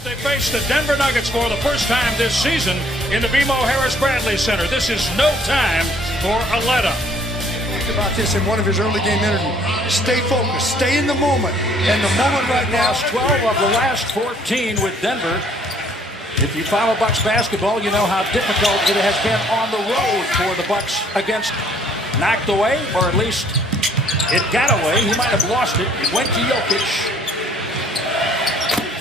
They face the Denver Nuggets for the first time this season in the BMO Harris Bradley Center. This is no time for a let-up. Think about this in one of his early game interviews. Stay focused, stay in the moment. And the moment right now. Lost 12 of the last 14 with Denver. If you follow Bucks basketball, you know how difficult it has been on the road for the Bucks against knocked away, or at least it got away. He might have lost it. It went to Jokic.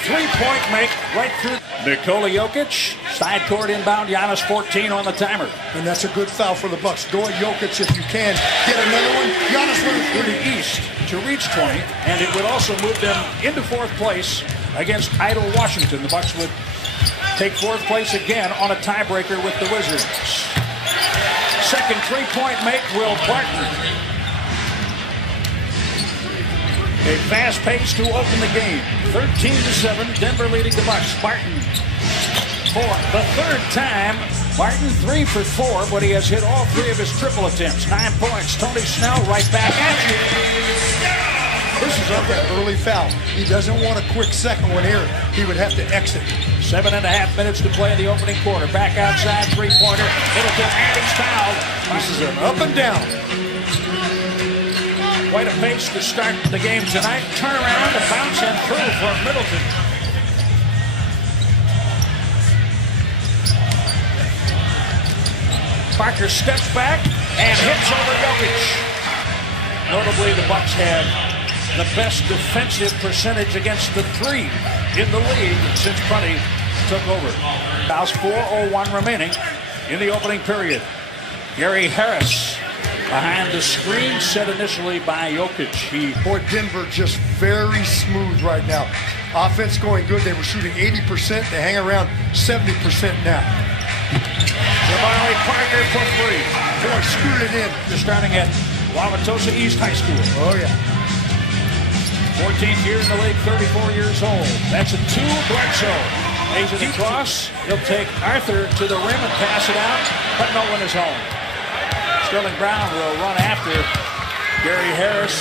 Three-point make right through Nikola Jokic. Side court inbound. Giannis 14 on the timer. And that's a good foul for the Bucks. Go at Jokic if you can. Get another one. Giannis in the East to reach 20, and it would also move them into fourth place against idle Washington. The Bucks would take fourth place again on a tiebreaker with the Wizards. Second three-point make, Will Barton. A fast pace to open the game. 13-7, Denver leading the Bucks. Barton for the third time. Barton 3 for 4, but he has hit all 3 of his triple attempts. 9 points. Tony Snell right back at you. This is up that early foul. He doesn't want a quick second one here. He would have to exit. 7.5 minutes to play in the opening quarter. Back outside, three-pointer. Middleton, and he's fouled. This is an up and down. Quite a pace to start the game tonight. Turn around, a bounce and through from Middleton. Parker steps back and hits over Jokic. Notably, the Bucks have the best defensive percentage against the three in the league since Prunty took over. Fouls 4:01 remaining in the opening period. Gary Harris behind the screen set initially by Jokic. Boy, Denver just very smooth right now. Offense going good. They were shooting 80%. They hang around 70% now. Jabari Parker for 3. Boy, screwed it in. They're starting at Wauwatosa East High School. Oh, yeah. 14th year in the league, 34 years old. That's a 2. Bledsoe. Lays it across. He'll take Arthur to the rim and pass it out, but no one is home. Sterling Brown will run after Gary Harris,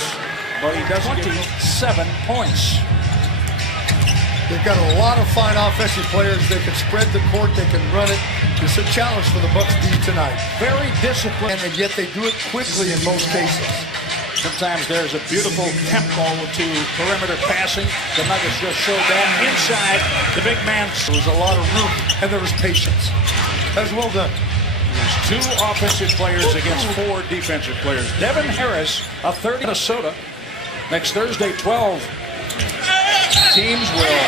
but he doesn't get 7 points. They've got a lot of fine offensive players. They can spread the court. They can run it. It's a challenge for the Bucks D tonight. Very disciplined, and yet they do it quickly in most cases. Sometimes there's a beautiful tempo to perimeter passing. The Nuggets just showed that inside the big man. There was a lot of room, and there was patience. That was well done. There's 2 offensive players against 4 defensive players. Devin Harris, a third Minnesota. Next Thursday, 12 teams will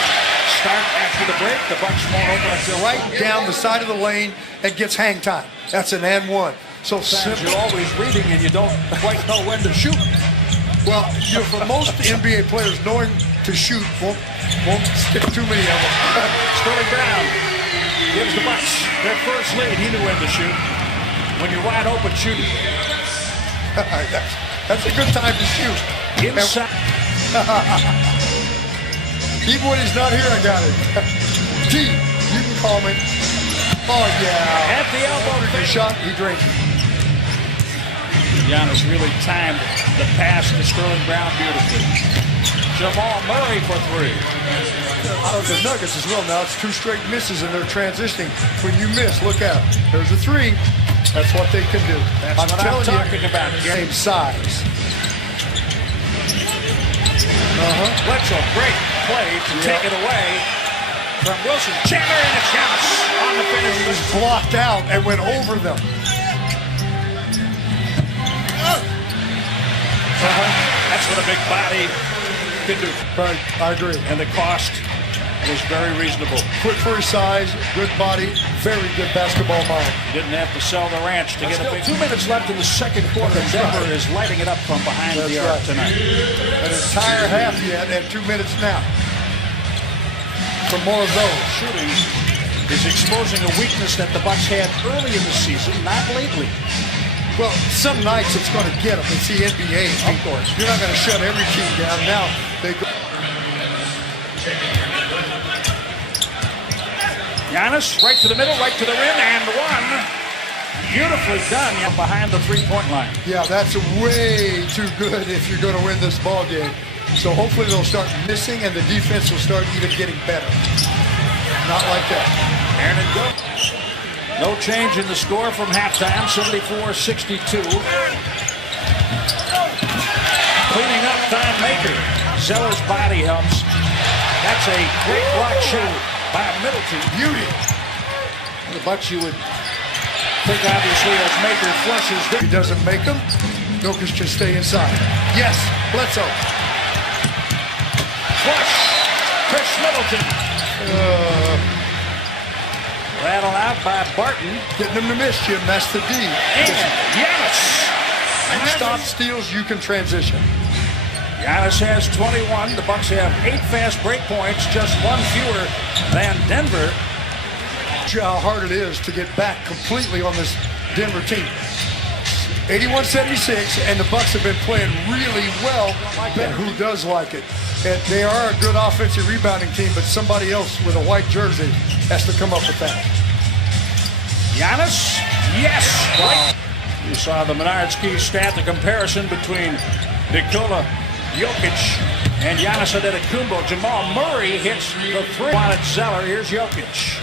start after the break. The Bucks won't open until right down the side of the lane and gets hang time. That's an and one. So simple. You're always reading and you don't quite know when to shoot. Well, for most NBA players, knowing to shoot won't stick too many of them. Sterling Brown gives the Bucks their first lead. He knew when to shoot. When you're wide open, shooting. That's a good time to shoot. Inside. Even when he's not here, I got it. T, you can call me. Oh, yeah. At the elbow. He shot, he drained it. Giannis really timed the pass to Sterling Brown beautifully. Jamal Murray for 3. Out of the Nuggets as well now. It's 2 straight misses and they're transitioning. When you miss, look out. There's a 3. That's what they can do. That's what I'm talking about. Same size. Bledsoe, great play to take it away from Wilson. Chandler and it's Giannis on the finish. He was blocked out and went over them. That's what a big body can do. Right, I agree. And the cost is very reasonable. Quick for his size, good body, very good basketball mind. Didn't have to sell the ranch to get a big. 2 minutes left in the second quarter. Denver is lighting it up from behind the arc tonight. An entire half yet and 2 minutes now. For more of those. Shooting is exposing a weakness that the Bucks had early in the season, not lately. Well, some nights it's going to get them. It's the NBA. Of course. You're not going to shut every team down. Now they go. Giannis, right to the middle, right to the rim, and 1. Beautifully done behind the three-point line. Yeah, that's way too good if you're going to win this ball game. So hopefully they'll start missing and the defense will start even getting better. Not like that. And it goes. No change in the score from halftime, 74-62. Cleaning up Thon Maker. Zeller's body helps. That's a great block shot by Middleton. Beauty. The Bucks, you would think, obviously, as Maker flushes. If he doesn't make them, Jokic can stay inside. Yes, Bledsoe. Flush. Chris Middleton. Rattled out by Barton. Getting him to miss, Jim. That's the D. And Giannis. And stop steals, you can transition. Giannis has 21. The Bucks have 8 fast break points, just 1 fewer than Denver. How hard it is to get back completely on this Denver team. 81-76, and the Bucks have been playing really well. Who does like it? And they are a good offensive rebounding team, but somebody else with a white jersey has to come up with that. Giannis, yes. Wow. You saw the Menards Key stat, the comparison between Nikola Jokic and Giannis Antetokounmpo. Jamal Murray hits the 3. Wanted Zeller. Here's Jokic.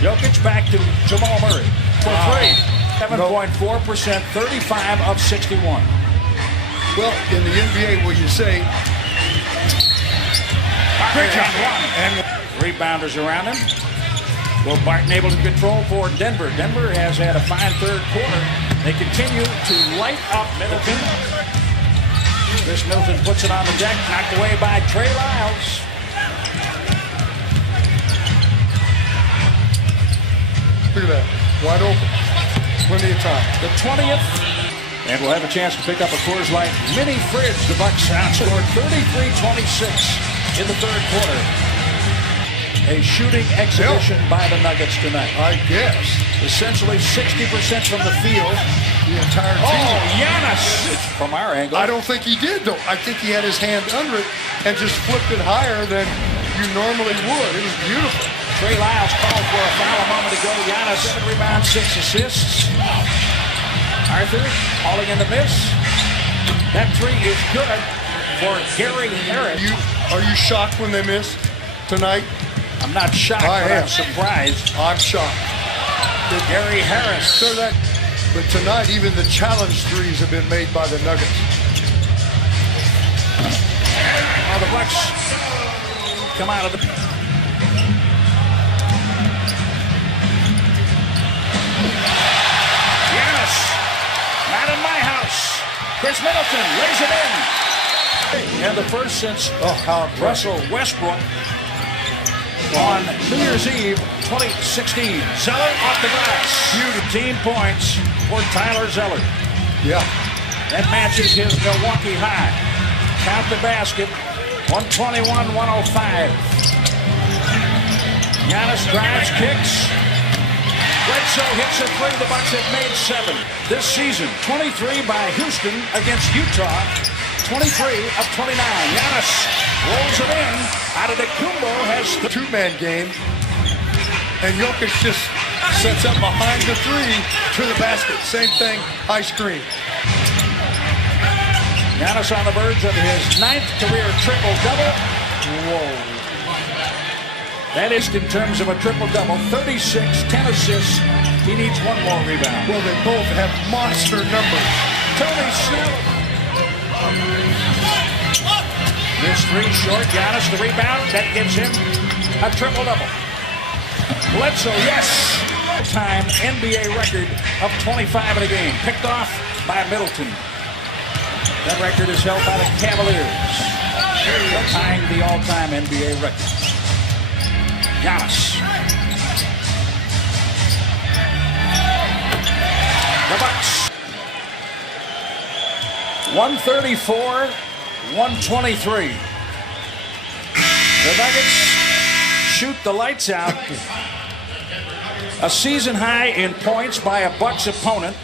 Jokic back to Jamal Murray for 3. 7.4%, 35 of 61. Well, in the NBA, will you say, great job. And rebounders around him. Will Barton able to control for Denver. Denver has had a fine third quarter. They continue to light up Middleton. Chris Middleton puts it on the deck, knocked away by Trey Lyles. Look at that, wide open. Plenty of time. The 20th. And we'll have a chance to pick up a Coors Light mini fridge. The Bucks outscored 33-26 in the third quarter. A shooting exhibition by the Nuggets tonight. I guess. Essentially 60% from the field. The entire team. Oh, Giannis! From our angle. I don't think he did, though. I think he had his hand under it and just flipped it higher than you normally would. It was beautiful. Trey Lyles called for a foul a moment ago. Giannis, 7 rebounds, 6 assists. Arthur calling in the miss. That 3 is good for Gary Harris. Are you shocked when they miss tonight? I'm not shocked, but I'm surprised. I'm shocked. Gary Harris. But tonight, even the challenge 3s have been made by the Nuggets. Well, the Bucks come out of the... Giannis, not in my house. Chris Middleton lays it in. And the first since Russell Westbrook on New Year's Eve 2016. Zeller off the glass. 15 points for Tyler Zeller. Yeah. That matches his Milwaukee high. Count the basket. 121-105. Giannis drives, kicks. Bledsoe hits a 3. The Bucks have made 7 this season. 23 by Houston against Utah. 23 of 29. Giannis rolls it in. Antetokounmpo has the 2-man game. And Jokic just sets up behind the 3 to the basket. Same thing, high screen. Giannis on the verge of his 9th career triple-double. Whoa. That is in terms of a triple-double. 36, 10 assists. He needs 1 more rebound. Well, they both have monster numbers. Tony Snell. This 3 short. Giannis the rebound. That gives him a triple-double. Bledsoe, yes. Time NBA record of 25 in a game. Picked off by Middleton. That record is held by the Cavaliers. Tying the all-time NBA record. Giannis. The Bucks. 134-123. The Nuggets shoot the lights out. A season high in points by a Bucks opponent.